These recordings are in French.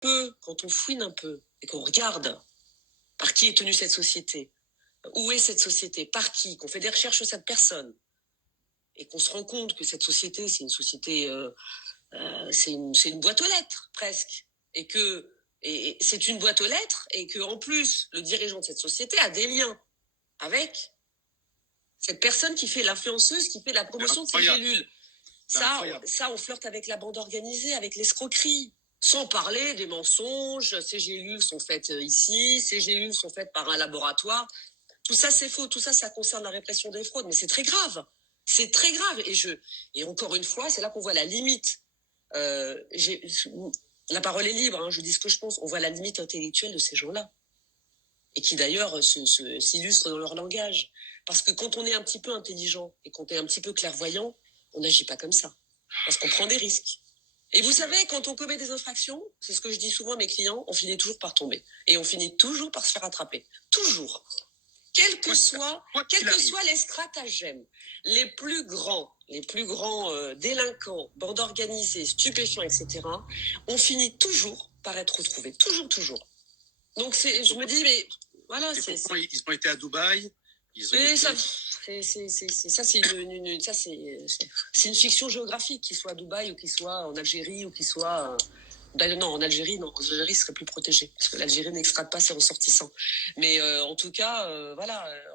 quand on fouine un peu et qu'on regarde par qui est tenue cette société, où est cette société, par qui, qu'on fait des recherches sur cette personne, et qu'on se rend compte que cette société, c'est une société, c'est une boîte aux lettres presque, et c'est une boîte aux lettres, et que en plus le dirigeant de cette société a des liens avec cette personne qui fait l'influenceuse, qui fait la promotion de ces gélules. Ça, on flirte avec la bande organisée, avec l'escroquerie. Sans parler des mensonges, ces gélules sont faites ici, ces gélules sont faites par un laboratoire. Tout ça, c'est faux. Tout ça, ça concerne la répression des fraudes. Mais c'est très grave. C'est très grave. Et encore une fois, c'est là qu'on voit la limite. La parole est libre, hein, je dis ce que je pense. On voit la limite intellectuelle de ces gens-là. Et qui d'ailleurs s'illustrent dans leur langage. Parce que quand on est un petit peu intelligent et quand on est un petit peu clairvoyant, on n'agit pas comme ça. Parce qu'on prend des risques. Et vous savez, quand on commet des infractions, c'est ce que je dis souvent à mes clients, on finit toujours par tomber. Et on finit toujours par se faire attraper. Toujours. Quels que soient les stratagèmes, les plus grands délinquants, bandes organisées, stupéfiants, etc., on finit toujours par être retrouvés. Toujours, toujours. Donc je me dis, mais voilà, ils ont été à Dubaï. C'est une fiction géographique, qu'il soit à Dubaï ou qu'il soit en Algérie ou qu'il soit. Non, en Algérie, serait plus protégé parce que l'Algérie n'extrade pas ses ressortissants. Mais en tout cas,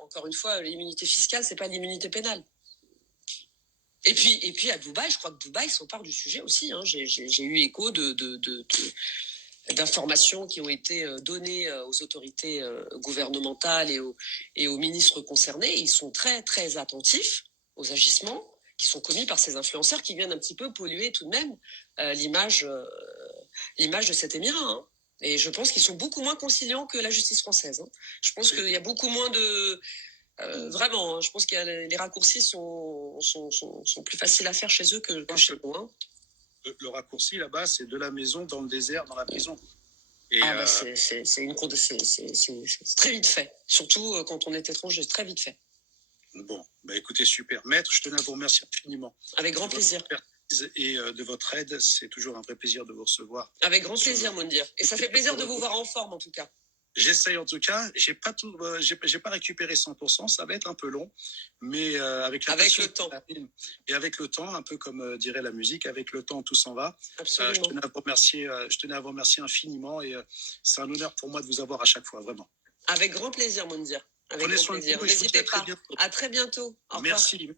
encore une fois, l'immunité fiscale, c'est pas l'immunité pénale. Et puis à Dubaï, je crois que Dubaï s'empare du sujet aussi. Hein. J'ai eu écho d'informations qui ont été données aux autorités gouvernementales et aux ministres concernés. Ils sont très, très attentifs aux agissements qui sont commis par ces influenceurs qui viennent un petit peu polluer tout de même l'image de cet émirat. Hein. Et je pense qu'ils sont beaucoup moins conciliants que la justice française. Hein. Je pense qu'il y a beaucoup moins de... vraiment, hein, je pense que les raccourcis sont plus faciles à faire chez eux que chez nous. Hein. Le raccourci là-bas, c'est de la maison dans le désert, dans la prison. Et c'est très vite fait. Surtout quand on est étranger, c'est très vite fait. Bon, écoutez, super. Maître, je tenais à vous remercier infiniment. Avec grand plaisir. Et de votre aide, c'est toujours un vrai plaisir de vous recevoir. Avec grand plaisir, Moundir. Et ça fait plaisir de vous voir en forme, en tout cas. J'essaye en tout cas. J'ai pas récupéré 100%. Ça va être un peu long, mais avec le temps. Et avec le temps, un peu comme dirait la musique, avec le temps tout s'en va. Absolument. Je tenais à vous remercier infiniment et c'est un honneur pour moi de vous avoir à chaque fois, vraiment. Avec grand plaisir, Moundir. Avec grand plaisir. N'hésitez pas. À très bientôt. Au revoir. Merci.